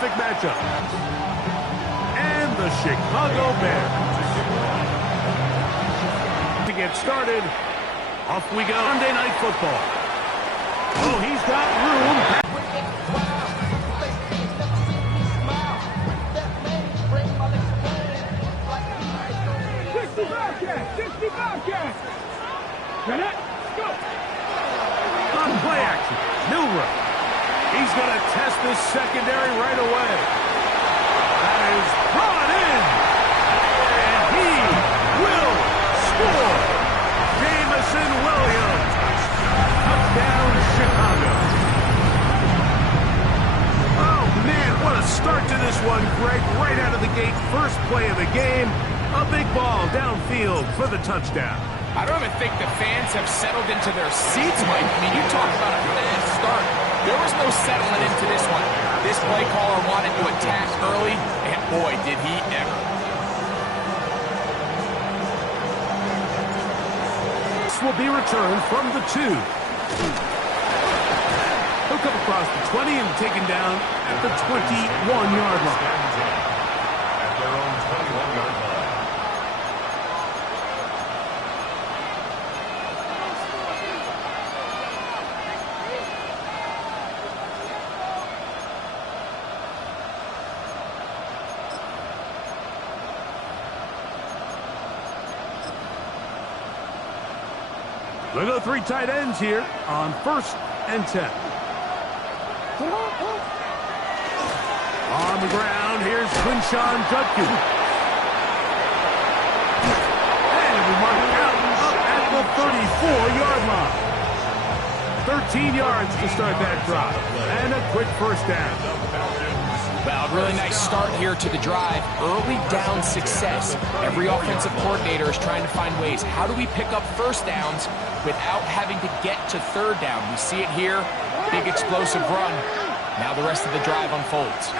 perfect matchup. And the Chicago Bears. To get started, off we go. Monday Night Football. Oh, he's got room. 60 Bobcats! Ready? Go! On play action, Milrow. He's going to test this secondary right away. That is brought in. And he will score. Jamison Williams. Touchdown, Chicago. Oh, man, what a start to this one, Greg. Right out of the gate, first play of the game. A big ball downfield for the touchdown. I don't even think the fans have settled into their seats, Mike. I mean, you talk about a fast start. There was no settling into this one. This play caller wanted to attack early, and boy, did he ever. This will be returned from the 2. He'll come across the 20 and taken down at the 21-yard line. At their own 21-yard line. We'll go 3 tight ends here on 1st and 10. On the ground, here's Quinshawn Judkins. And we mark it out up at the 34-yard line. 13 yards to start that drive. And a quick first down. Well, really nice start here to the drive. Early down success. Every offensive coordinator is trying to find ways. How do we pick up first downs without having to get to third down? We see it here. Big explosive run. Now the rest of the drive unfolds.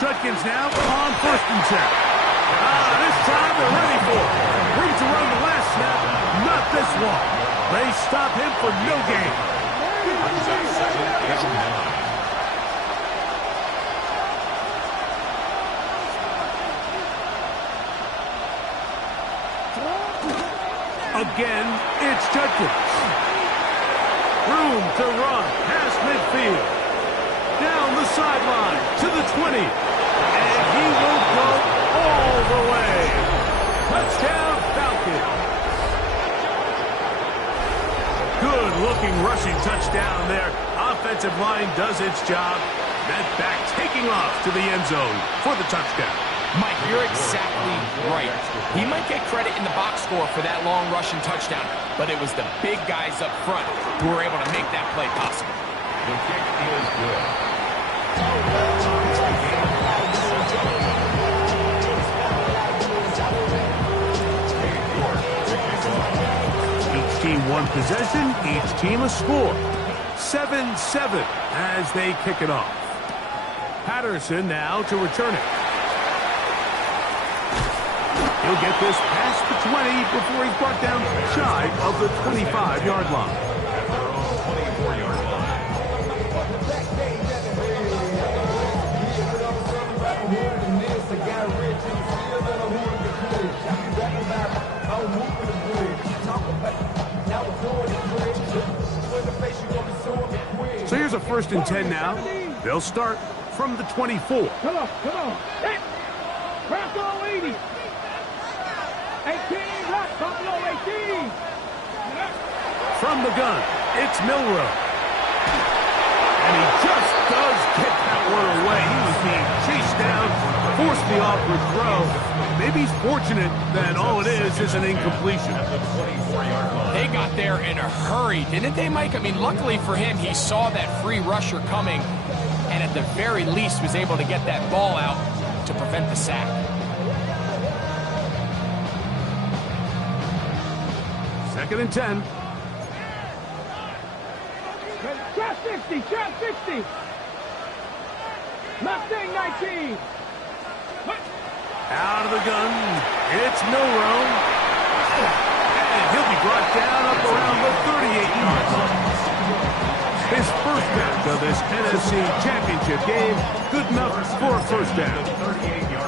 Judkins now on 1st and 10. This time they're ready for it. Ready to run the last snap, not this one. They stop him for no gain. Again, it's Judkins. Room to run past midfield. Down the sideline to the 20. And he will go all the way. Touchdown, Falcons. Good-looking rushing touchdown there. Offensive line does its job. That back taking off to the end zone for the touchdown. Mike, you're exactly right. He might get credit in the box score for that long rushing touchdown, but it was the big guys up front who were able to make that play possible. The kick is good. Each team one possession, each team a score. 7-7 as they kick it off. Patterson now to return it. He'll get this past the 20 before he's brought down shy of the 25-yard line. At their own 24-yard line. So here's a 1st and 10 now. They'll start from the 24. Come on. Hey, Bronco 80. 18, right, Buffalo 18. From the gun, it's Milrow. And he just does get that one away. He was being chased down, forced the awkward throw. Maybe he's fortunate that all it is an incompletion. They got there in a hurry, didn't they, Mike? I mean, luckily for him, he saw that free rusher coming, and at the very least was able to get that ball out to prevent the sack. Second and 10. Trap 60. Mustang 19. Out of the gun, it's Milrow. of this NFC Championship game. Good enough for a first down.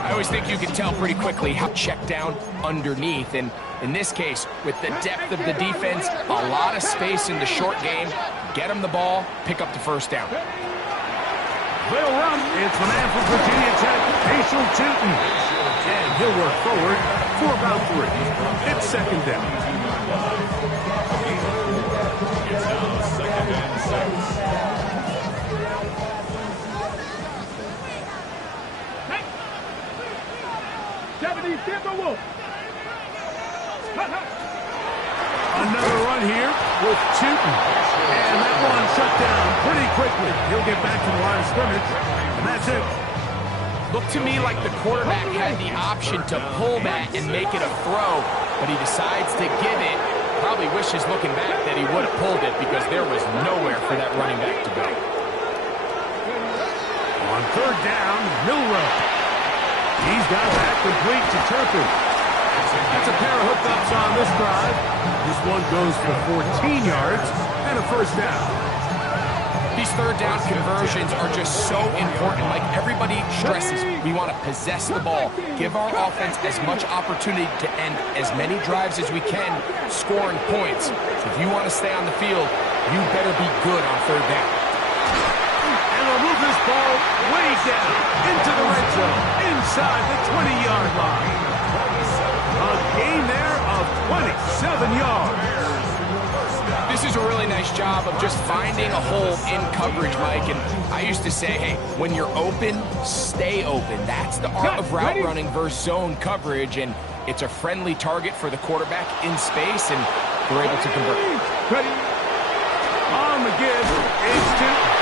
I always think you can tell pretty quickly how check down underneath. And in this case, with the depth of the defense, a lot of space in the short game, get them the ball, pick up the first down. They'll run. It's the man from Virginia Tech, Hazel Tootin. And he'll work forward for about 3. It's second down. It's now second and 6. Another run here with Tootin. And that one shut down pretty quickly. He'll get back to the line of scrimmage, and that's it. Looked to me like the quarterback had the option to pull that and make it a throw, but he decides to give it. Probably wishes looking back that he would have pulled it because there was nowhere for that running back to go. On third down, Milroe. He's got that complete to Turpin. That's a pair of hookups on this drive. This one goes for 14 yards and a first down. These third down conversions are just so important. Like everybody stresses, we want to possess the ball, give our offense as much opportunity to end as many drives as we can, scoring points. So if you want to stay on the field, you better be good on third down. And they'll move this ball way down into the red zone, inside the 20-yard line. A gain there of 27 yards. This is a really nice job of just finding a hole in coverage, Mike. And I used to say, hey, when you're open, stay open. That's the art of route running versus zone coverage. And it's a friendly target for the quarterback in space, and they're able to convert. Ready? On the give, it's Tootin.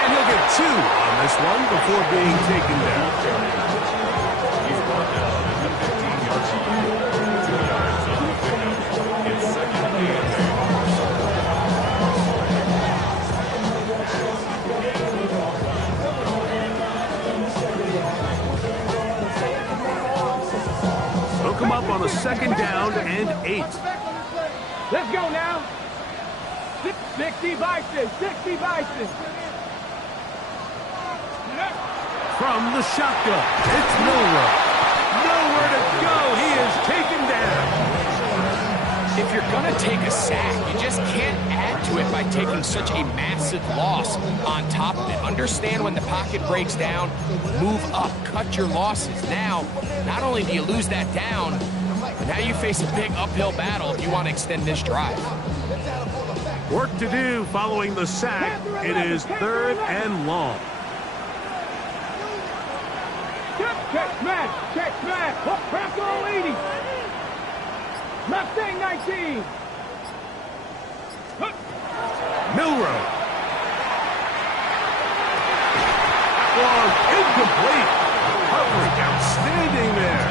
And he'll get 2 on this one before being taken down. He's brought down at the 15-yard line. 2 yards on the pickup. It's second and 8. Hook him up on a second down and 8. Let's go now. 60 vices, 60 vices. From the shotgun, it's Milroe. Nowhere to go. He is taken down. If you're going to take a sack, you just can't add to it by taking such a massive loss on top of it. Understand when the pocket breaks down, move up, cut your losses. Now, not only do you lose that down, but now you face a big uphill battle if you want to extend this drive. Work to do following the sack. It is third and long. Check smash, Falcons 80. Mustang 19. Milroe. Long, incomplete. Coverage outstanding there.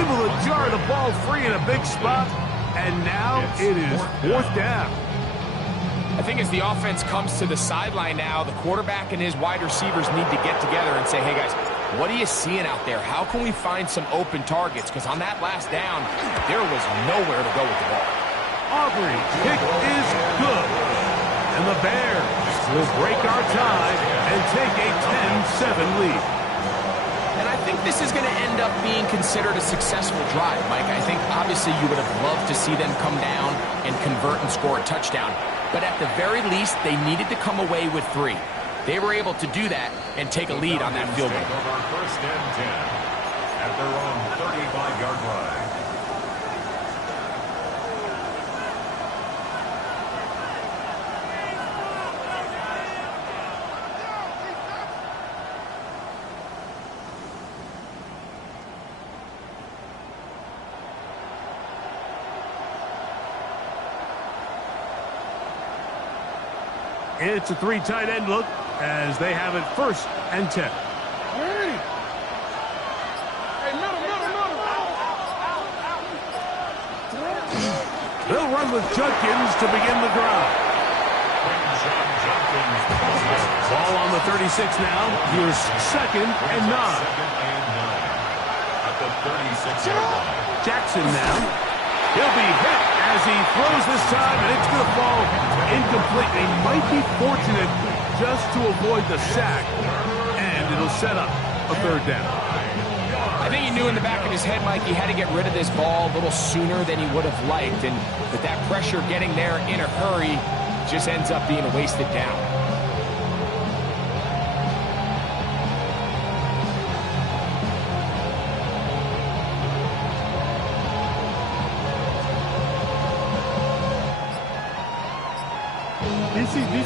Able to jar the ball free in a big spot. And now it is 4th down. I think as the offense comes to the sideline now, the quarterback and his wide receivers need to get together and say, hey guys, what are you seeing out there? How can we find some open targets? Because on that last down, there was nowhere to go with the ball. Aubrey's kick is good. And the Bears will break our tie and take a 10-7 lead. And I think this is going to end up being considered a successful drive, Mike. I think obviously you would have loved to see them come down and convert and score a touchdown. But at the very least, they needed to come away with 3. They were able to do that and take a lead on that field goal. First and 10 at their own 35-yard line. It's a 3 tight end look as they have it 1st and 10. They'll run with Judkins to begin the drive. Ball on the 36 now. Here's 2nd and 9. At the 36-yard line. Jackson now. He'll be hit as he throws this time, and it's going to fall incomplete. They might be fortunate just to avoid the sack, and it'll set up a third down. I think he knew in the back of his head, Mike, he had to get rid of this ball a little sooner than he would have liked. And with that pressure getting there in a hurry, just ends up being a wasted down.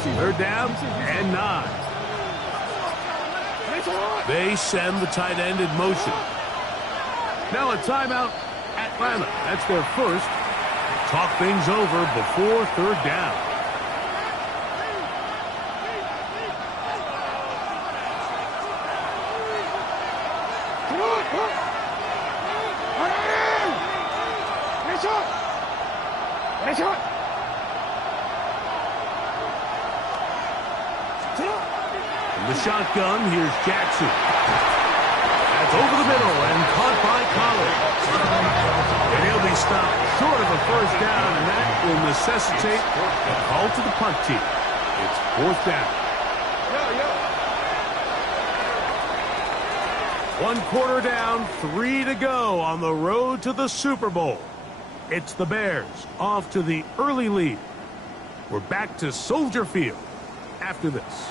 Third down and 9. They send the tight end in motion. Now a timeout, Atlanta. That's their first. Talk things over before third down. In the shotgun, here's Jackson. That's over the middle and caught by Collins. And he'll be stopped short of a first down, and that will necessitate a call to the punt team. It's fourth down. 1 quarter down, 3 to go on the road to the Super Bowl. It's the Bears off to the early lead. We're back to Soldier Field after this.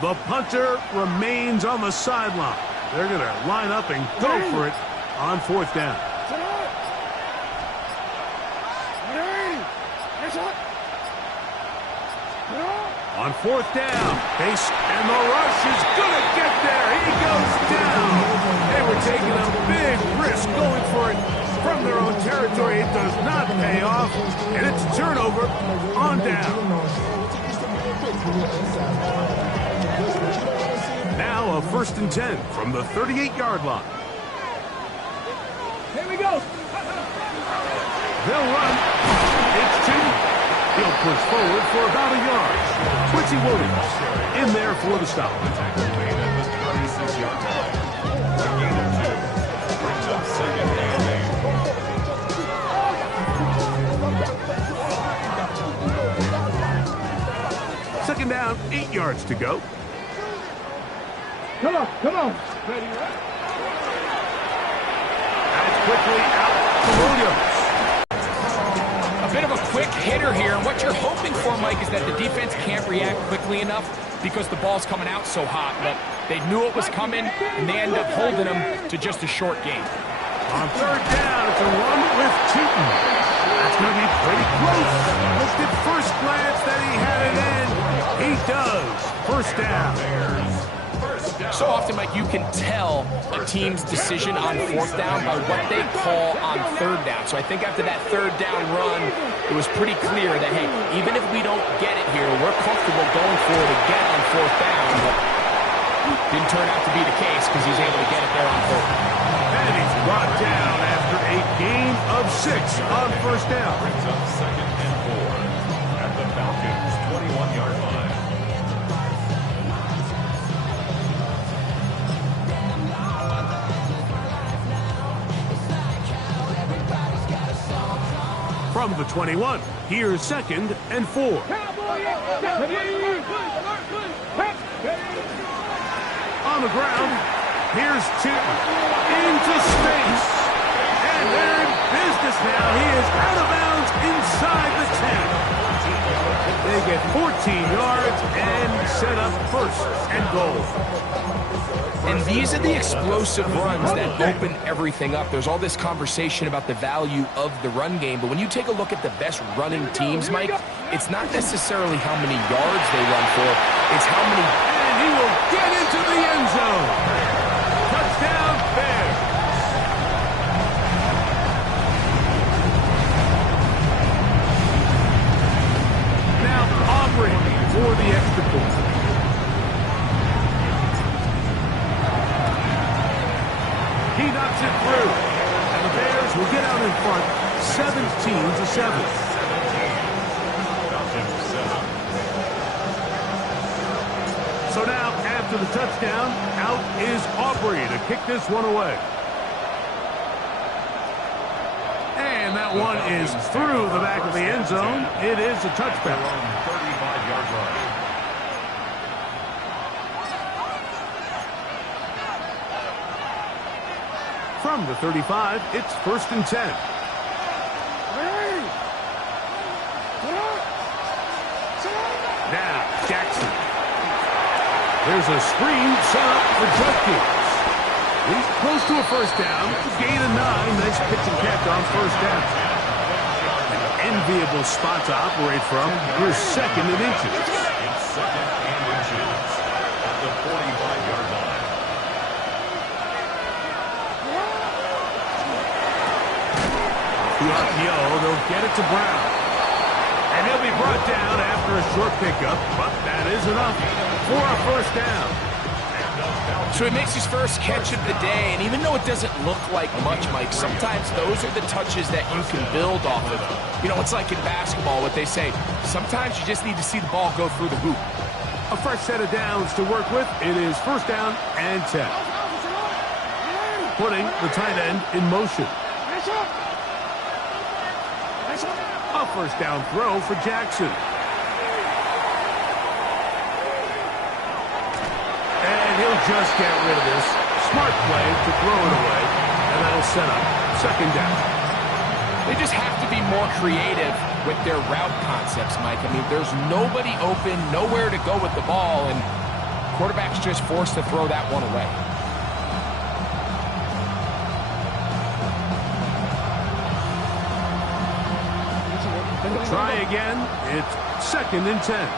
The punter remains on the sideline. They're going to line up and go for it on fourth down. On fourth down, and the rush is going to get there. He goes down. They were taking a big risk going for it from their own territory. It does not pay off, and it's a turnover on down. Now a 1st and 10 from the 38-yard line. Here we go. They'll run. It's 2. He'll push forward for about a yard. Quincy Williams in there for the stop. The tackle made at the 36-yard line. A gain of 2 brings up 2nd and 8. Second down, 8 yards to go. Come on. That's quickly out to Williams. A bit of a quick hitter here, and what you're hoping for, Mike, is that the defense can't react quickly enough because the ball's coming out so hot. But they knew it was coming, and they end up holding them to just a short gain. On third down, it's a run with Teton. That's going to be pretty close. Looked at first glance that he had it in. He does. First down. So often, Mike, you can tell a team's decision on fourth down by what they call on third down. So I think after that third down run, it was pretty clear that, hey, even if we don't get it here, we're comfortable going for it again on fourth down. But didn't turn out to be the case because he's able to get it there on third. And he's brought down after a gain of 6 on first down. Brings up 2nd and 4 at the Falcons' 21-yard line. From the 21, here's 2nd and 4. On the ground, here's Teton into space. And they're in business now. He is out of bounds inside the 10. They get 14 yards and set up 1st and goal. And these are the explosive runs that open everything up. There's all this conversation about the value of the run game, but when you take a look at the best running teams, Mike, it's not necessarily how many yards they run for, it's how many... And he will get into the end zone. Touchdown, Bears. Now Aubrey for the extra point. gets it through. And the Bears will get out in front 17-7. So now, after the touchdown, out is Aubrey to kick this one away. And that one is through the back of the end zone. It is a touchback. 35-yard line. From the 35, it's 1st and 10. Now, Jackson. There's a screen set up for Judkins. He's close to a first down. Gain of 9. Nice pitch and catch on first down. An enviable spot to operate from. You're 2nd and inches. It's 2nd and inches at the 45-yard line. The RPO, they'll get it to Brown. And he'll be brought down after a short pickup, but that is enough for a first down. So he makes his first catch of the day, and even though it doesn't look like much, Mike, sometimes those are the touches that you can build off of. You know, it's like in basketball, what they say, sometimes you just need to see the ball go through the hoop. A fresh set of downs to work with. It is 1st down and 10. Putting the tight end in motion. A first down throw for Jackson. And he'll just get rid of this. Smart play to throw it away. And that'll set up 2nd down. They just have to be more creative with their route concepts, Mike. I mean, there's nobody open, nowhere to go with the ball, and quarterback's just forced to throw that one away. Try again. It's 2nd and 10.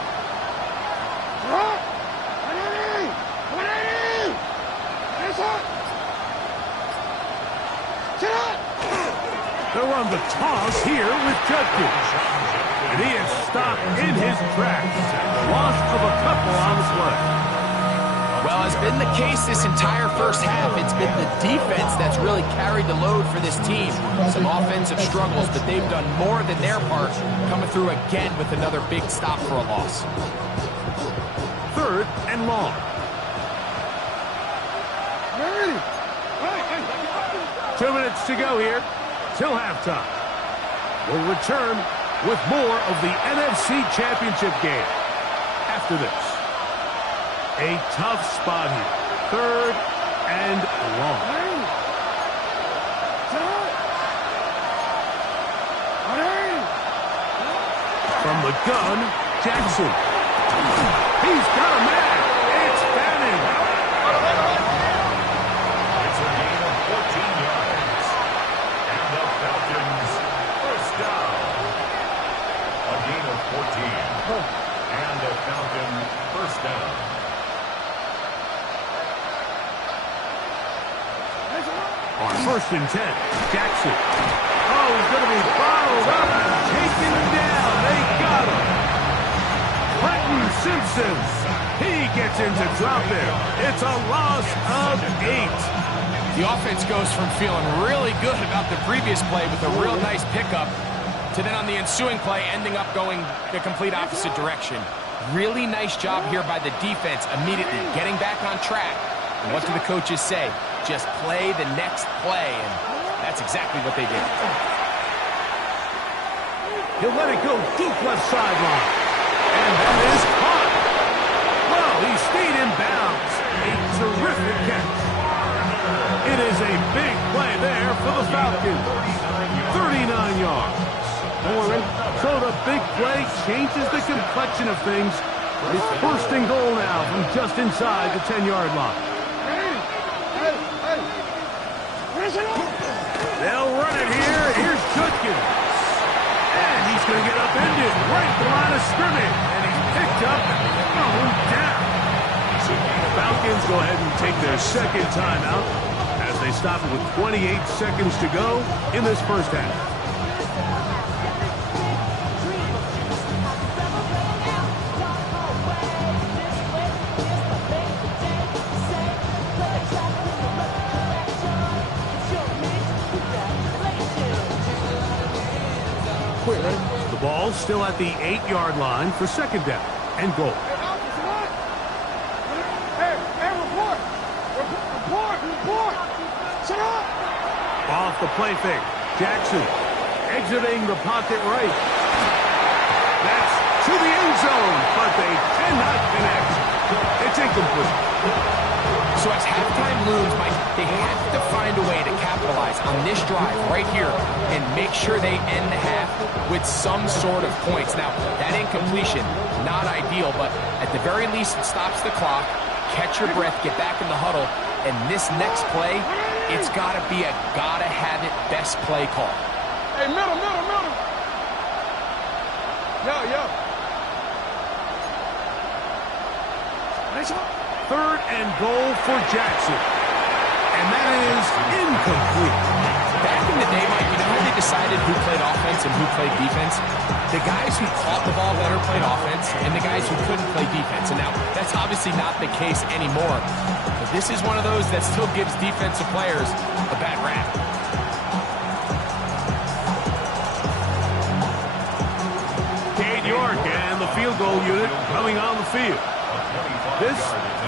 They'll run the toss here with Judkins. And he is stopped in his tracks. Loss of a couple on the play. Well, as been the case this entire first half, it's been the defense that's really carried the load for this team. Some offensive struggles, but they've done more than their part, coming through again with another big stop for a loss. 3rd and long. 2 minutes to go here till halftime. We'll return with more of the NFC Championship game after this. A tough spot here. 3rd and long. From the gun, Jackson. He's got a man. It's Bannon. It's a gain of 14 yards. And the Falcons first down. A gain of 14. And the Falcons first down. On 1st and 10, Jackson. Oh, he's going to be bottled up and taken down. They got him. Clinton Simpson. He gets into drop it. It's a loss of 8. The offense goes from feeling really good about the previous play with a real nice pickup to then on the ensuing play ending up going the complete opposite direction. Really nice job here by the defense immediately getting back on track. And what do the coaches say? Just play the next play, and that's exactly what they did. He'll let it go deep left sideline. And that is caught. Well, he stayed in bounds. A terrific catch. It is a big play there for the Falcons. 39 yards. So the big play changes the complexion of things. It's 1st and goal now from just inside the 10-yard line. They'll run it here. Here's Judkins. And he's going to get upended right at the line of scrimmage. And he's picked up and thrown down. The Falcons go ahead and take their 2nd timeout as they stop it with 28 seconds to go in this first half. still at the 8-yard line for second down and goal. Hey, report! Report! Sit up! Off the play fake. Jackson exiting the pocket right. That's to the end zone, but they cannot connect. It's incomplete. So as halftime looms, Mike, they have to find a way to capitalize on this drive right here and make sure they end the half with some sort of points. Now, that incompletion, not ideal, but at the very least, it stops the clock. Catch your breath, get back in the huddle, and this next play, it's got to be a gotta-have-it best play call. Hey, middle. Yo. Nice one. Third and goal for Jackson. And that is incomplete. Back in the day, Mike, you know how they decided who played offense and who played defense? The guys who caught the ball better played offense, and the guys who couldn't play defense. And now, that's obviously not the case anymore. But this is one of those that still gives defensive players a bad rap. Cade York and the field goal unit coming on the field. This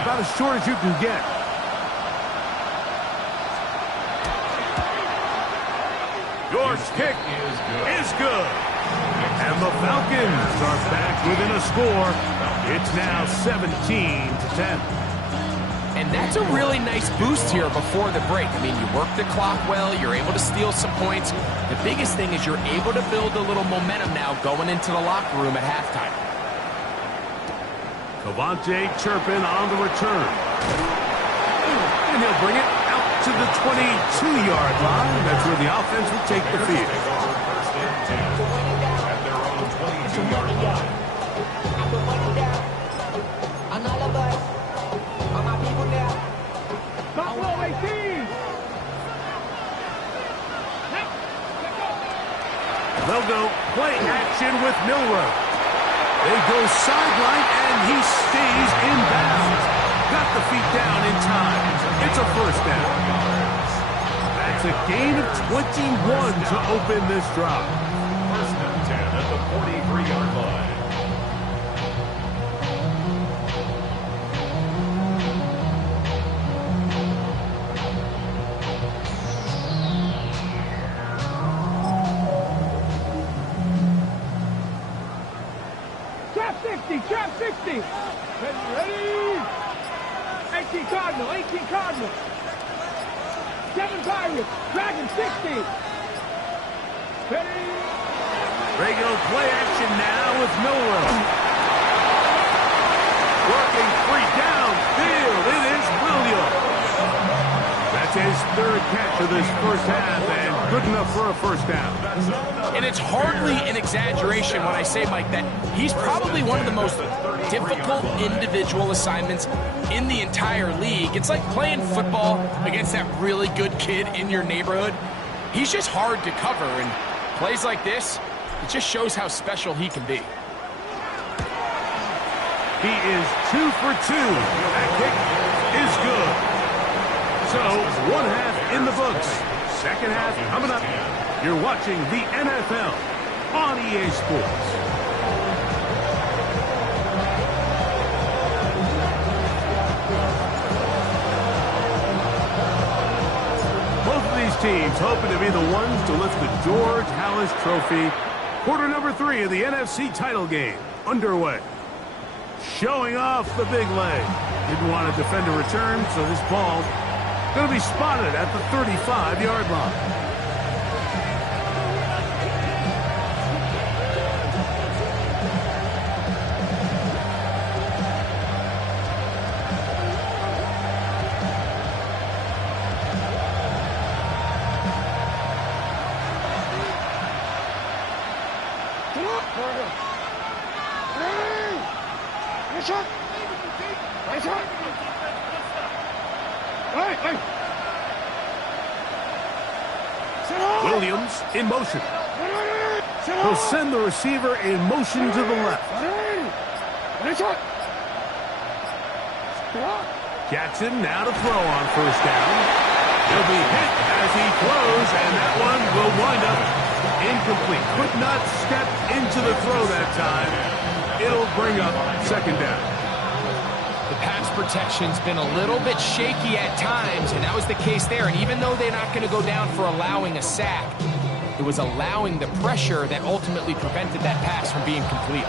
about as short as you can get. York's kick is good. And the Falcons are back within a score. It's now 17-10. And that's a really nice boost here before the break. I mean, you work the clock well, you're able to steal some points. The biggest thing is you're able to build a little momentum now going into the locker room at halftime. Cavante Turpin on the return. And he'll bring it out to the 22-yard line. That's where the offense will take the field. First and 10 at their own 22-yard line. Buffalo 18! They'll go play action with Milroe. They go sideline, and he stays in bounds. Got the feet down in time. It's a first down. That's a gain of 21 to open this drive. First and 10 at the 43-yard line. Trap 60! Ready? 18 Cardinal. 7 Pirates. Dragon 60. Ready? Regular play action now with Milroe. Working free downfield. It is Williams. That's his third catch of this first half, and good enough for a first down. And it's hardly an exaggeration when I say, Mike, that he's probably one of the most difficult individual assignments in the entire league. It's like playing football against that really good kid in your neighborhood. He's just hard to cover, and plays like this, it just shows how special he can be. He is 2 for 2. That kick is good. So, one half in the books. Second half coming up. You're watching the NFL on EA Sports. Both of these teams hoping to be the ones to lift the George Halas Trophy. Quarter number 3 of the NFC title game underway. Showing off the big leg. Didn't want to defend a return, so this ball going to be spotted at the 35-yard line. Williams in motion. He'll send the receiver in motion to the left. Jackson now to throw on first down. He'll be hit as he throws, and that one will wind up Incomplete. Could not step into the throw that time. It'll bring up second down. The pass protection's been a little bit shaky at times, and that was the case there. And even though they're not going to go down for allowing a sack, it was allowing the pressure that ultimately prevented that pass from being complete.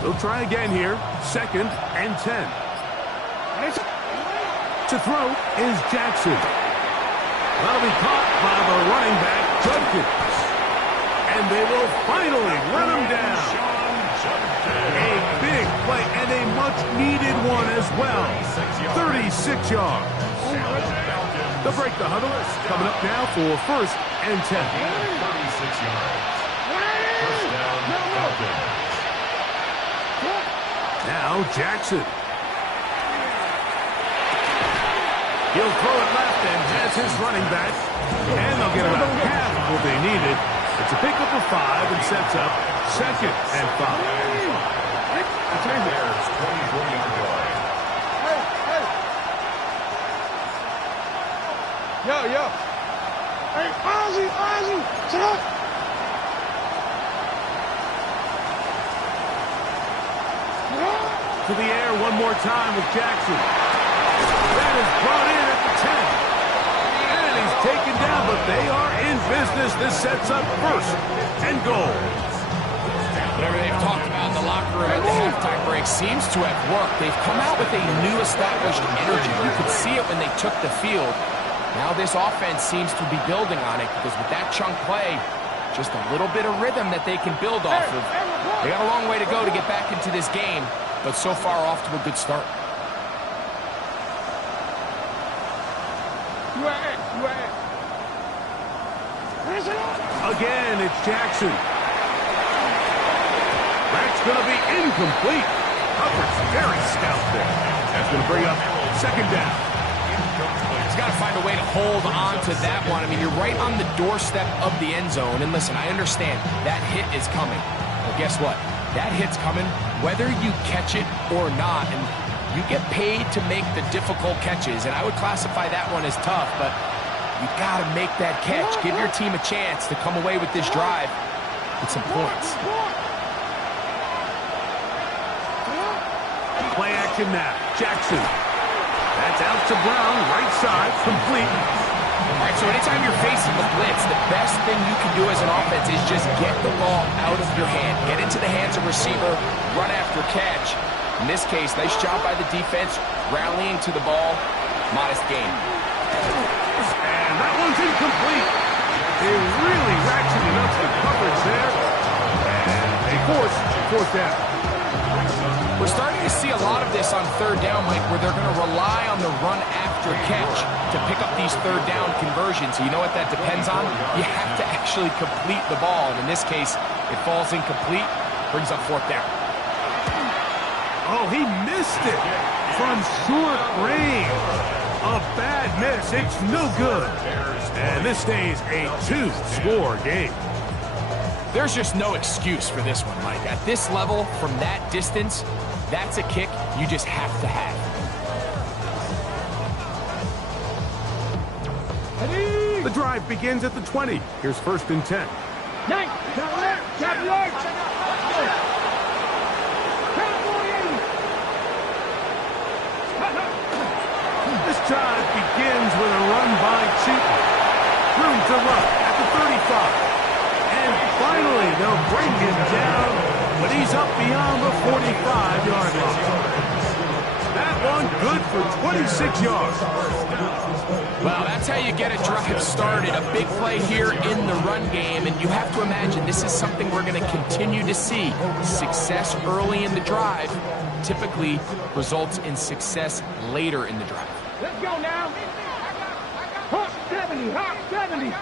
They'll try again here. 2nd and 10. To throw is Jackson. That'll be caught by the running back, Judkins. And they will finally run him down. A big play and a much-needed one as well. 36 yards. They'll break the huddle. Coming up now for 1st and 10. 36 yards. First down, Falcons. Now Jackson. He'll throw it left and has his running back. And they'll get about half of what they needed. It's a pickup of 5 and sets up 2nd and 5. There's 24-yard line. Yo. Hey, Ozzy, sit up. To the air one more time with Jackson. That is brought in at the 10. And he's taken down, but they are in business. This sets up 1st and goal. Whatever they've talked about in the locker room at the halftime break seems to have worked. They've come out with a new established energy. You could see it when they took the field. Now this offense seems to be building on it because with that chunk play, just a little bit of rhythm that they can build off of. They got a long way to go to get back into this game, but so far off to a good start. Again, it's Jackson. That's going to be incomplete. Hubbard's very stout there. That's going to bring up 2nd down. He's got to find a way to hold on to that one. I mean, you're right on the doorstep of the end zone. And listen, I understand that hit is coming. Well, guess what? That hit's coming whether you catch it or not. And you get paid to make the difficult catches. And I would classify that one as tough, but you got to make that catch. Give your team a chance to come away with this drive with some points. Play action now. Jackson. That's out to Brown, right side, complete. All right, so anytime you're facing the blitz, the best thing you can do as an offense is just get the ball out of your hand. Get into the hands of receiver, run after catch. In this case, nice job by the defense, rallying to the ball. Modest gain. And that one's incomplete. They really ratcheted up the coverage there. And they force 4th down. We're starting to see a lot of this on 3rd down, Mike, where they're going to rely on the run after catch to pick up these 3rd down conversions. You know what that depends on? You have to actually complete the ball. And in this case, it falls incomplete, brings up 4th down. Oh, he missed it from short range. A bad miss. It's no good. And this stays a 2-score game. There's just no excuse for this one, Mike. At this level, from that distance, that's a kick you just have to have. The drive begins at the 20. Here's 1st and 10. This drive begins with a run by Cheaton. Room to run at the 35. And finally, they'll bring him down, but he's up beyond the 45-yard line. That one good for 26 yards. Well, that's how you get a drive started. A big play here in the run game, and you have to imagine this is something we're going to continue to see. Success early in the drive typically results in success later in the drive. Let's go now. Hot 70, hot 70.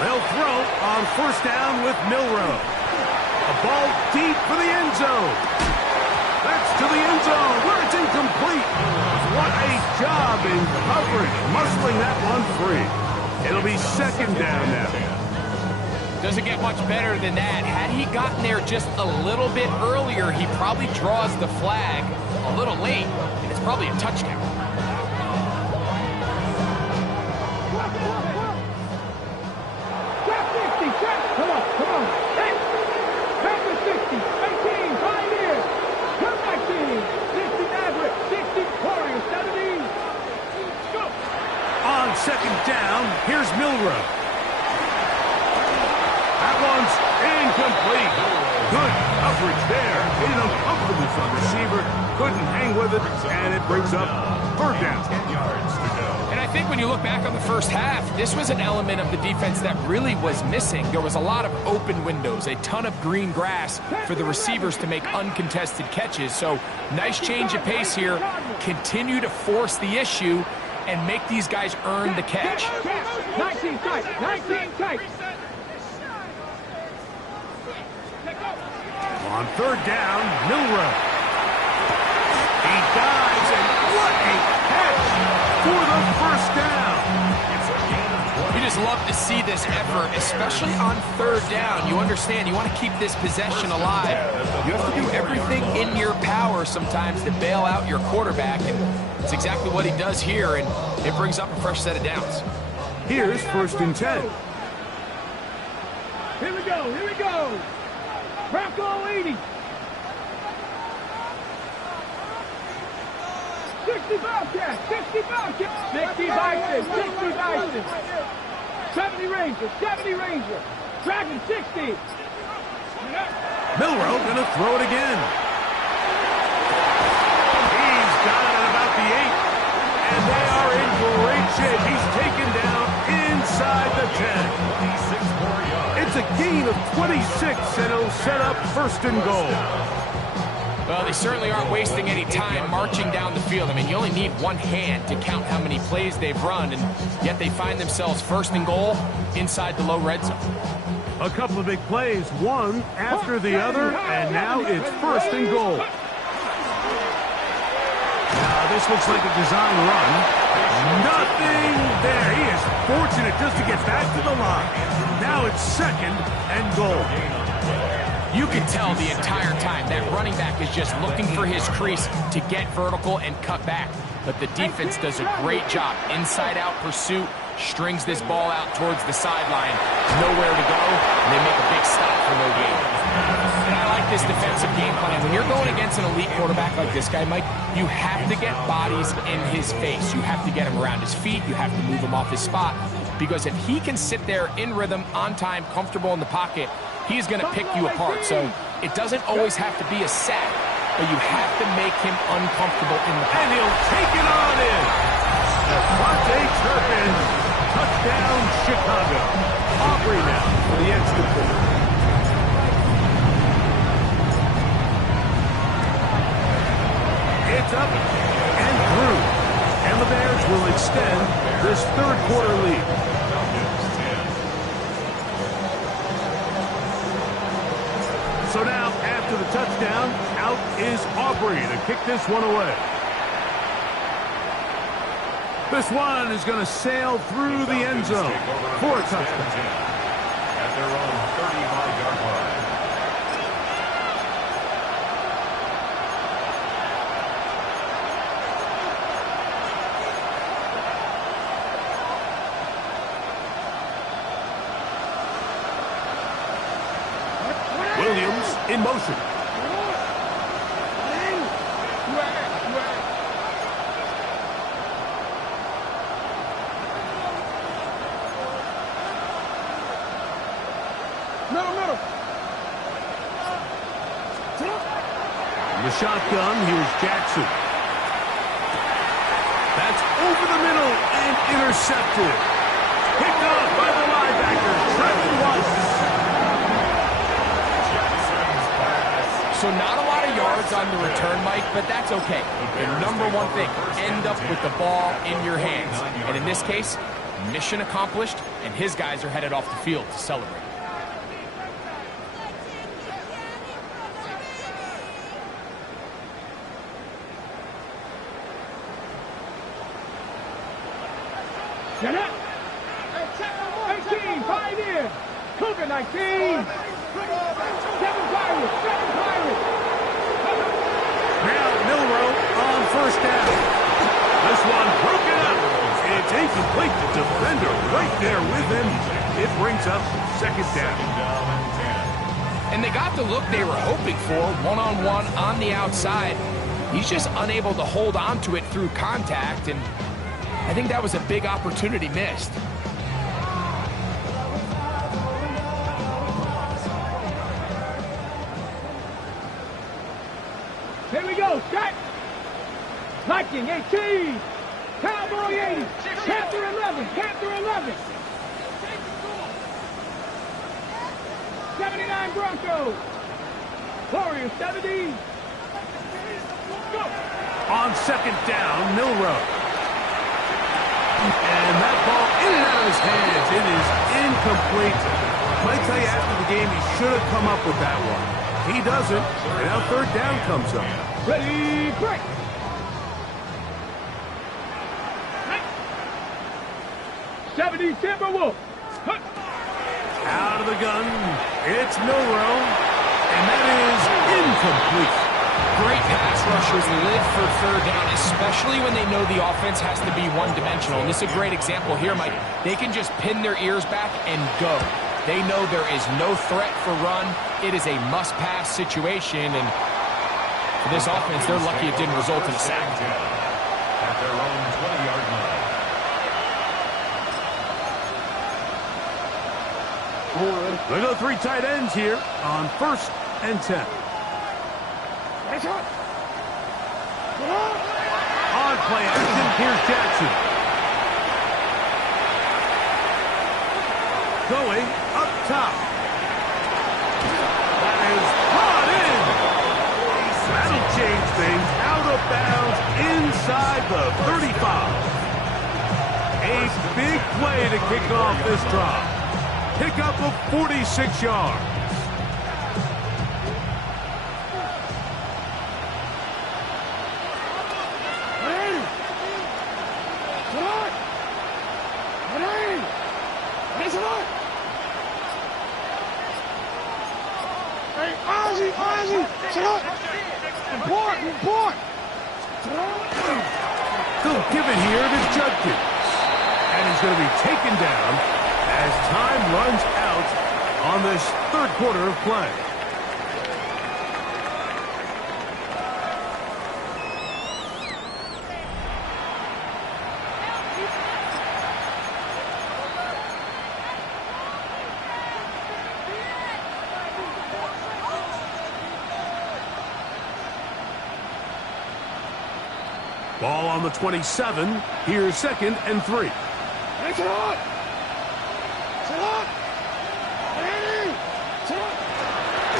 They'll throw on 1st down with Milrow. A ball deep for the end zone. to the end zone where it's incomplete. What a job in coverage, muscling that one free. It'll be second down now. Doesn't get much better than that. Had he gotten there just a little bit earlier, he probably draws the flag a little late, and it's probably a touchdown. Come on. Hey! Back to 60, 18, Pioneers. Come back team. 60 Maverick, 60 Warriors, 70. Go! On second down, here's Milrow. That one's incomplete. Good coverage there. Made it uncomfortable for the receiver. Couldn't hang with it, and it brings up third down. 10 yards to go. And I think when you look back on the first half, this was an element of the defense that really was missing. There was a lot of open windows, a ton of green grass for the receivers to make uncontested catches. So nice change of pace here. Continue to force the issue and make these guys earn the catch. 19 tight, 19 tight. On third down, Milrow. He dives, and what a catch for the first down. You just love to see this effort, especially on third down. You understand, you want to keep this possession alive. You have to do everything in your power sometimes to bail out your quarterback, and it's exactly what he does here, and it brings up a fresh set of downs. Here's first and 10. Here we go. Bronco 80. 60 Bobcats, 60 Bobcats. 60 Bison, 60 Bison. 70 Ranger. Dragon 60. Milrow gonna throw it again. He's got it at about the 8. And they are in great shape. He's taken down inside the 10. 26 more yards. It's a gain of 26, and it'll set up first and goal. Well, they certainly aren't wasting any time marching down the field. I mean, you only need one hand to count how many plays they've run, and yet they find themselves first and goal inside the low red zone. A couple of big plays, one after the other, and now it's first and goal. Now, this looks like a design run. Nothing there. He is fortunate just to get back to the line. Now it's second and goal. You can tell the entire time that running back is just looking for his crease to get vertical and cut back. But the defense does a great job. Inside-out pursuit, strings this ball out towards the sideline. Nowhere to go, and they make a big stop for no gain. And I like this defensive game plan. When you're going against an elite quarterback like this guy, Mike, you have to get bodies in his face. You have to get him around his feet. You have to move him off his spot. Because if he can sit there in rhythm, on time, comfortable in the pocket, he's going to pick you apart. So it doesn't always have to be a sack, but you have to make him uncomfortable in the pocket. And he'll take it on in. Devontae Turpin, touchdown Chicago. Aubrey now for the extra point. It's up and through. And the Bears will extend this third quarter lead. So now, after the touchdown, out is Aubrey to kick this one away. This one is going to sail through the end zone for a touchdown. At their own 35-yard line. Williams in motion. Middle. In the shotgun, here's Jackson. That's over the middle and intercepted. Picked up by the linebacker, Trevor White. So not a lot of yards on the return, Mike, but that's okay. The number one thing, end up with the ball in your hands. And in this case, mission accomplished, and his guys are headed off the field to celebrate. Get up. 18, 5 in. Cougar 19. 7 Pirates, 7 Pirates. Now Milrow on first down. This one broken up. It's incomplete. The defender right there with him. It brings up second down. And they got the look they were hoping for, one-on-one on the outside. He's just unable to hold on to it through contact, and I think that was a big opportunity missed. Here we go, set. Viking 18. Cowboy 80. Panther 11. Panther 11. 79 Broncos. Warriors 70. Go. On second down, Milrow. And that ball in and out of his hands. It is incomplete. Might tell you after the game he should have come up with that one. He doesn't, and now third down comes up. Ready, break. 70 Timberwolves. Out of the gun, it's Milrow, and that is incomplete. Great pass rushers live for third down, especially when they know the offense has to be one-dimensional. And this is a great example here, Mike. They can just pin their ears back and go. They know there is no threat for run. It is a must-pass situation, and for this offense, they're lucky it didn't result in a sack. At their own 20-yard line. They go three tight ends here on 1st and 10. On play action, here's Jackson. Going up top. That is brought in. That'll change things. Out of bounds inside the 35. A big play to kick off this drive. Pick up of 46 yards. They'll give it here to Judkins. And he's going to be taken down as time runs out on this third quarter of play. Ball on the 27. Here's 2nd and 3.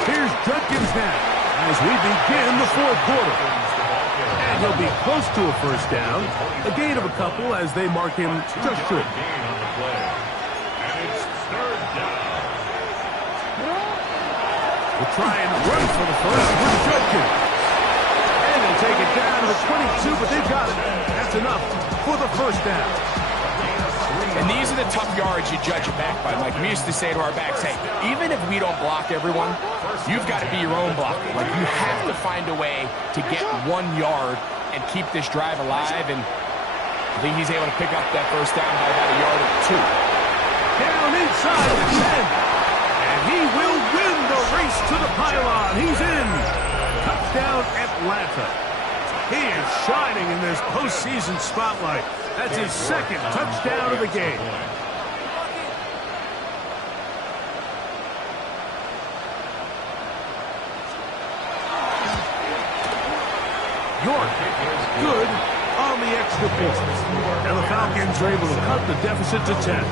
Here's Judkins now as we begin the fourth quarter. And he'll be close to a first down. A gain of a couple as they mark him just short. We'll try and run for the first with Judkins. And they'll take it down to the 22, but they've got it. That's enough for the first down. And these are the tough yards you judge it back by. Like we used to say to our backs, hey, even if we don't block everyone, you've got to be your own blocker. Like you have to find a way to get 1 yard and keep this drive alive. And I think he's able to pick up that first down by about a yard or 2. Down inside the 10. And he will win the race to the pylon. He's in. Touchdown, Atlanta. He is shining in this postseason spotlight. That's his 2nd touchdown of the game. York, good on the extra point. And the Falcons are able to cut the deficit to 10.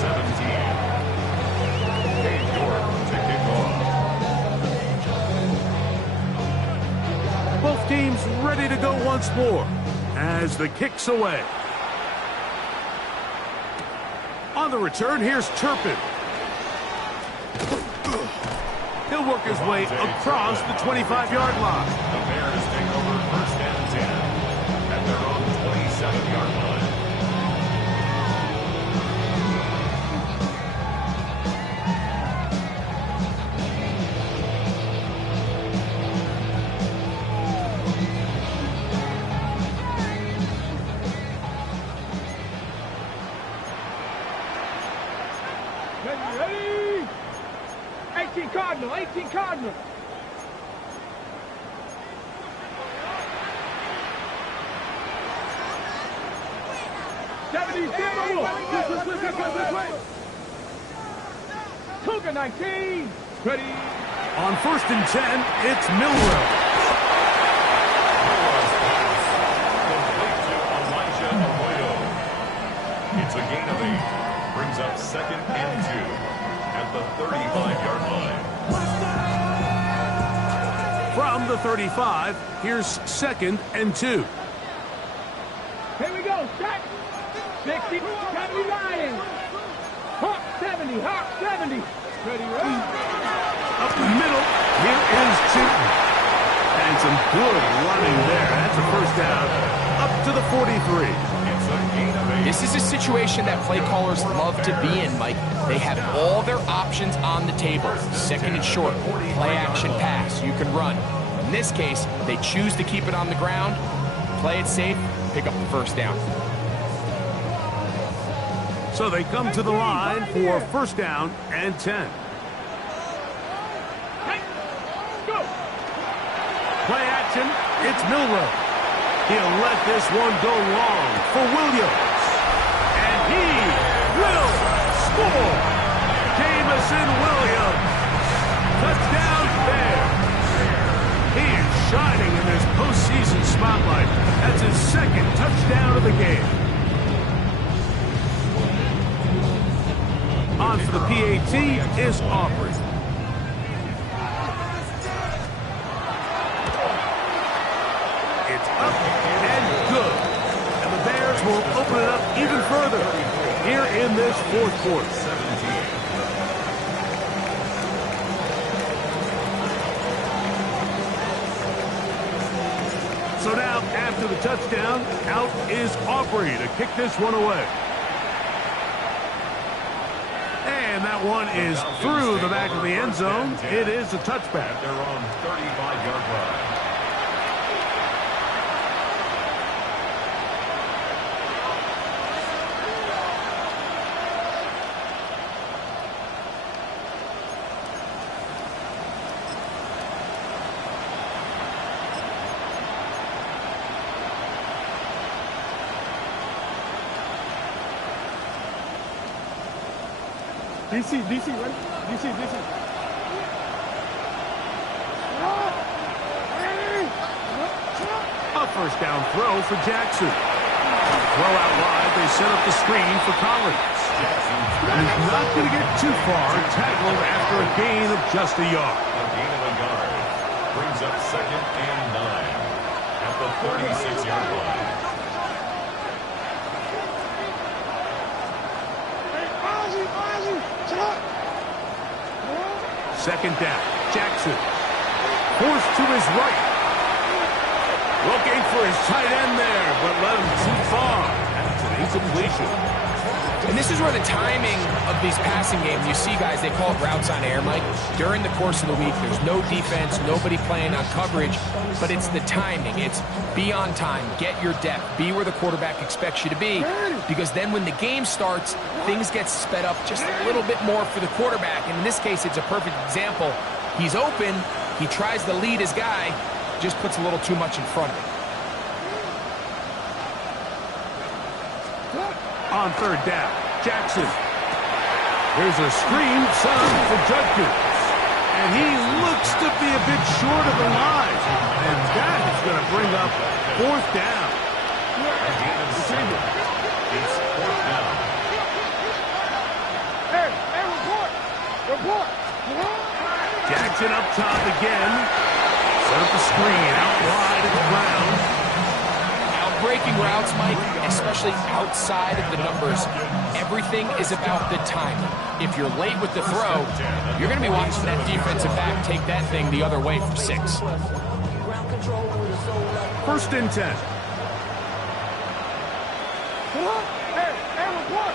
17. York to kick off. Both teams ready to go once more as the kick's away. On the return, here's Turpin. He'll work his way across the 25-yard line. The Bears take over 1st and 10 at their own 27-yard line. Ready? 18 Cardinal, 18 Cardinal. Cougar 19. Ready? On 1st and 10, it's Milrow. It's a gain of 8. Brings up 2nd and 2 at the 35-yard line. From the 35, here's 2nd and 2. Here we go. Shot. 60. Gotta be lying. Hawk 70. Hawk 70. Ready, ready. Up the middle, here is Chilton. And some good running there. That's a 1st down. Up to the 43. It's a gain of 8. This is a situation that play callers love to be in, Mike. They have all their options on the table. 2nd and short, play action pass, you can run. In this case, they choose to keep it on the ground, play it safe, pick up the 1st down. So they come to the line for 1st down and 10. Play action, it's Milrow. He'll let this one go long for Williams. And he will score. Jamison Williams. Touchdown there. He is shining in this postseason spotlight. That's his 2nd touchdown of the game. On for the PAT is Aubrey. It's up and good. And the Bears will open it up even further here in this 4th quarter. So now, after the touchdown, out is Aubrey to kick this one away. And that one is through the back of the end zone. It is a touchback. They're on 35-yard line. DC, ready? DC. A 1st down throw for Jackson. Throw out wide, they set up the screen for Collins. He's not going to get too far, tackled after a gain of just a yard. A gain of a yard. Brings up 2nd and 9 at the 36-yard line. 2nd down. Jackson. Forced to his right. Looking for his tight end there, but let him too far. That's an incompletion. And this is where the timing of these passing games, you see guys, they call it routes on air, Mike. During the course of the week, there's no defense, nobody playing on coverage, but it's the timing. It's be on time, get your depth, be where the quarterback expects you to be, because then when the game starts, things get sped up just a little bit more for the quarterback. And in this case, it's a perfect example. He's open, he tries to lead his guy, just puts a little too much in front of him. On 3rd down, Jackson. There's a screen set up for Judkins. And he looks to be a bit short of the line. And that is going to bring up 4th down. It's 4th down. Hey, report. Jackson up top again. Set up the screen out wide at the ground. Breaking routes, Mike, especially outside of the numbers, everything is about the timing. If you're late with the throw, you're going to be watching that defensive back take that thing the other way for 6. 1st and 10. Hey, report.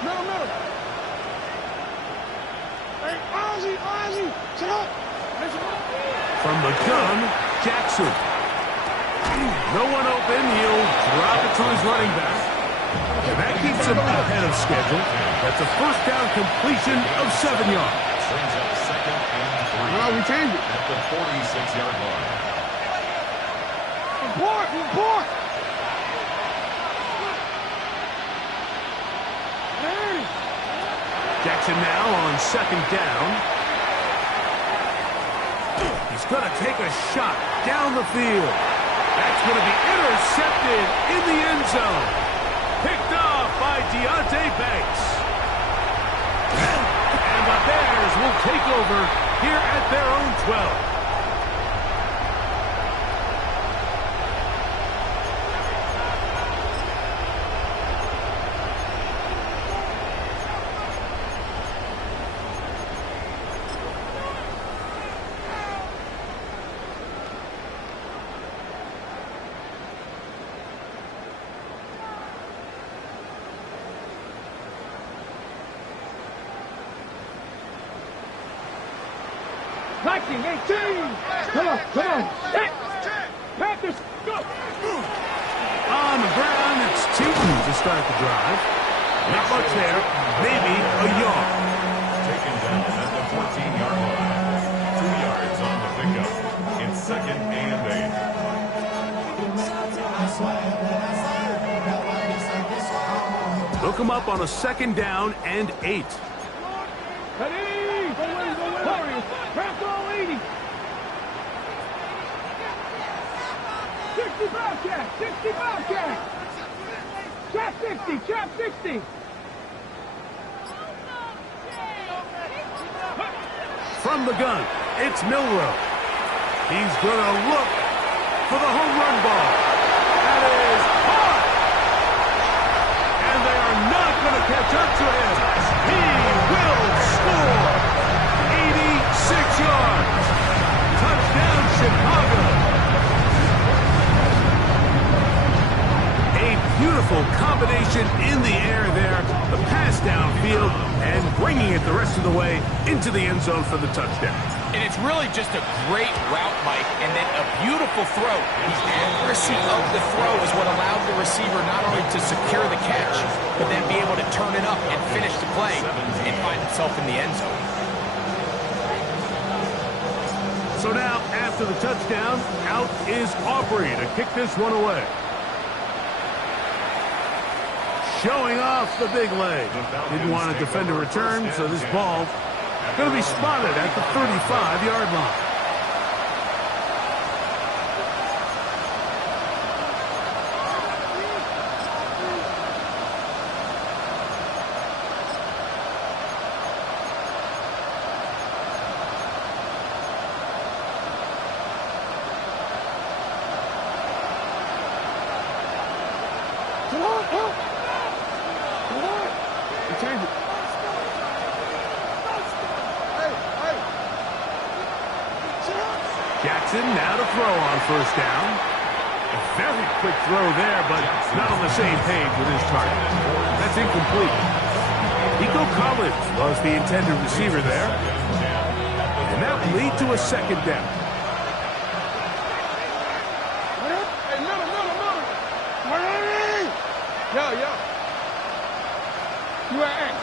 Middle. Hey, Ozzy, sit up. From the gun, Jackson. No one open. He'll drop it to his running back. And that keeps him ahead of schedule. That's a first down completion of 7 yards. Brings up second and 3. Well, we changed it. At the 46-yard line. Report! Jackson now on second down. He's going to take a shot down the field. That's going to be intercepted in the end zone. Picked off by Deontay Banks. And the Bears will take over here at their own 12. Liking 18. Come on. Panthers, go. On the ground, it's Tootin to start the drive. Not much there, maybe a yard. Taken down at the 14-yard line. 2 yards on the pickup. It's second and 8. Look him up on a second down and 8. Warriors, craft all 80. 60 Bobcat. Trap 60. From the gun, it's Milroe. He's going to look for the home run ball. That is caught. And they are not going to catch up to him. He will score. 86 yards. Touchdown, Chicago. A beautiful combination in the air there. The pass downfield and bringing it the rest of the way into the end zone for the touchdown. And it's really just a great route, Mike, and then a beautiful throw. The accuracy of the throw is what allowed the receiver not only to secure the catch, but then be able to turn it up and finish the play and find himself in the end zone. So now, after the touchdown, out is Aubrey to kick this one away. Showing off the big leg. Didn't want to defend a return, so this ball going to be spotted at the 35-yard line. Jackson now to throw on first down. A very quick throw there, but not on the same page with his target. That's incomplete. Nico Collins was the intended receiver there. And that will lead to a second down. Yo. You are X.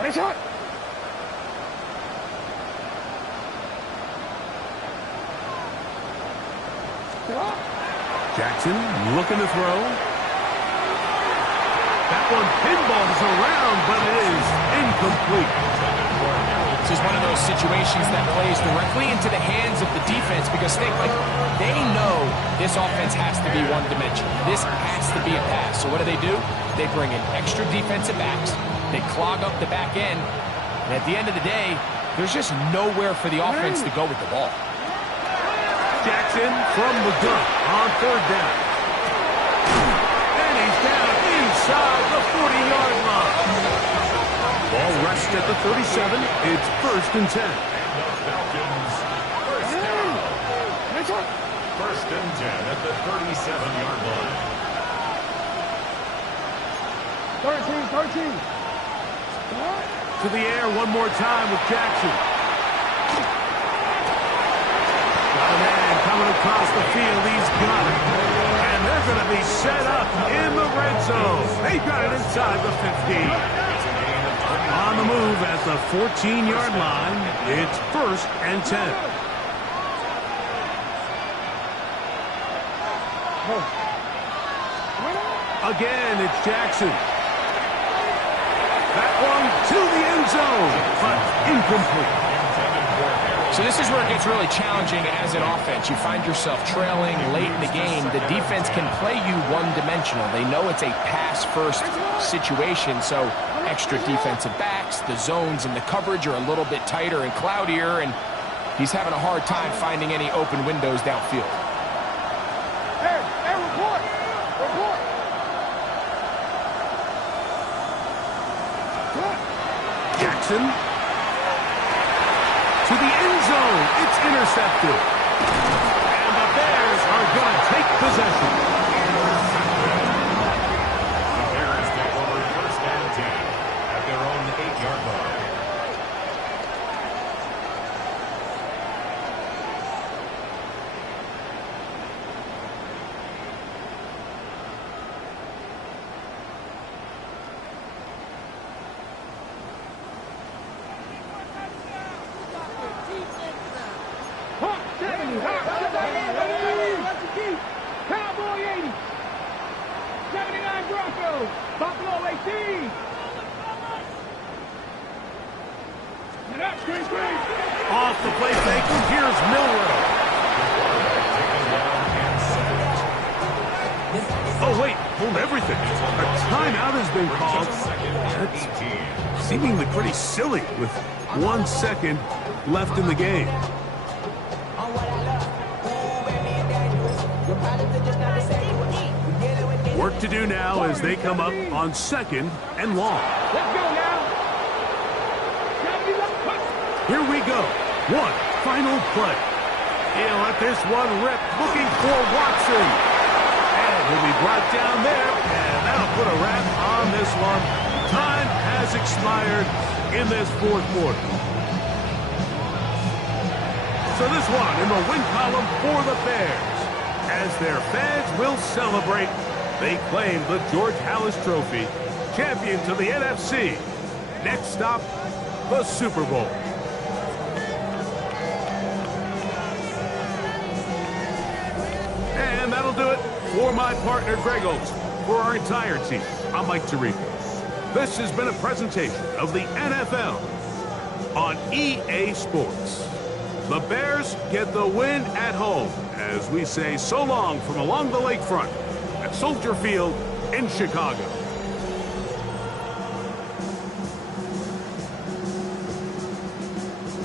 What is it? Jackson looking to throw. That one pinballs around, but it is incomplete. This is one of those situations that plays directly into the hands of the defense because they know this offense has to be one-dimensional. This has to be a pass. So what do? They bring in extra defensive backs. They clog up the back end. And at the end of the day, there's just nowhere for the offense to go with the ball. Jackson from the gun on third down. And he's down inside the 40-yard line. Ball rests at the 37. It's first and 10. And the Falcons first down. First and 10 at the 37-yard line. 13. To the air one more time with Jackson. man coming across the field. He's got it. And they're going to be set up in the red zone. They've got it inside the 15. On the move at the 14-yard line, it's 1st and 10. Again, it's Jackson. That one to the end zone, but incomplete. So this is where it gets really challenging as an offense. You find yourself trailing late in the game. The defense can play you one-dimensional. They know it's a pass-first situation, so extra defensive backs, the zones and the coverage are a little bit tighter and cloudier, and he's having a hard time finding any open windows downfield. Hey, report! Jackson to the end zone. It's intercepted. And the Bears are going to take possession. The Bears take over 1st and 10 at their own 8-yard line. Cowboy 80. 79 Broncos. Buffalo 18. Get up, screen. Off the play fake, here's Milrow. Oh, wait, hold everything. A timeout has been called. That's seemingly pretty silly with 1 second left in the game. Work to do now as they come up on 2nd and long. Let's go now. Here we go. One final play. He'll let this one rip, looking for Watson. And he'll be brought down there, and that'll put a wrap on this one. Time has expired in this 4th quarter. So this one in the win column for the Bears. As their fans will celebrate, they claim the George Halas Trophy, champions of the NFC. Next stop, the Super Bowl. And that'll do it for my partner, Greg Olson. For our entire team, I'm Mike Tirico. This has been a presentation of the NFL on EA Sports. The Bears get the win at home as we say so long from along the lakefront at Soldier Field in Chicago.